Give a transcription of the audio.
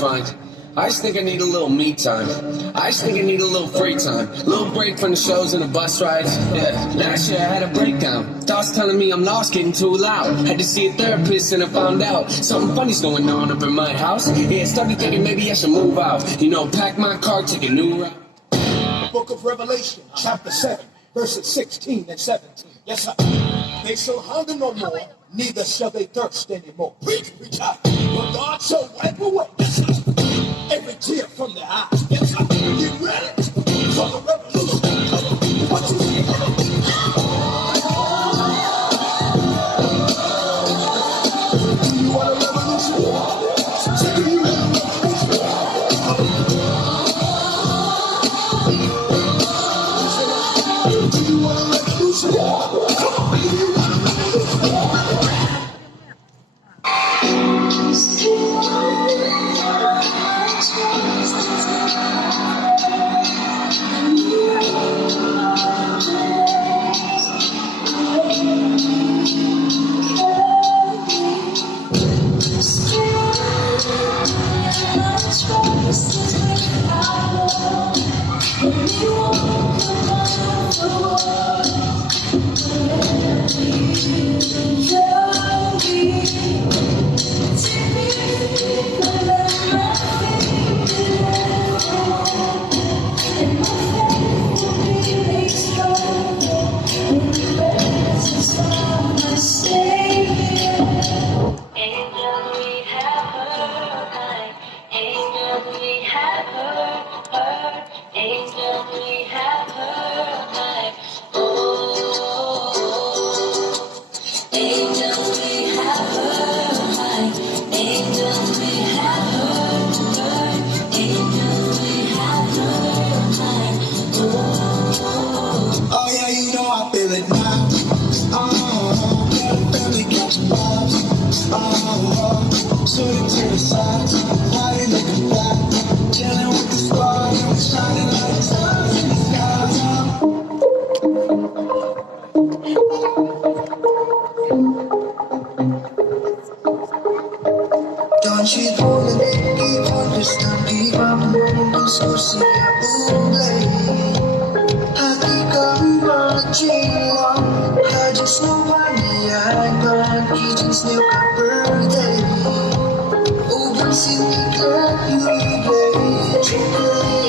that's fine. I just think I need a little me time. I just think I need a little free time. A little break from the shows and the bus rides. Yeah, last year I had a breakdown. Thoughts telling me I'm lost, getting too loud. Had to see a therapist and I found out something funny's going on up in my house. Yeah, started thinking maybe I should move out. You know, pack my car, take a new route. The book of Revelation, chapter 7, verses 16 and 17. Yes, sir. They shall hunger no more, neither shall they thirst anymore. Preach, for God shall wipe away every tear from their eyes. Yes, sir. Get ready for the revolution. What you say? Do you want a revolution? Do you want a revolution? Do you want a revolution? Come on, do you want a revolution? Don't you go to the one who's not the one who's so see Haka I just know why I got you just knew my birthday. Oh, but see me, girl, you play.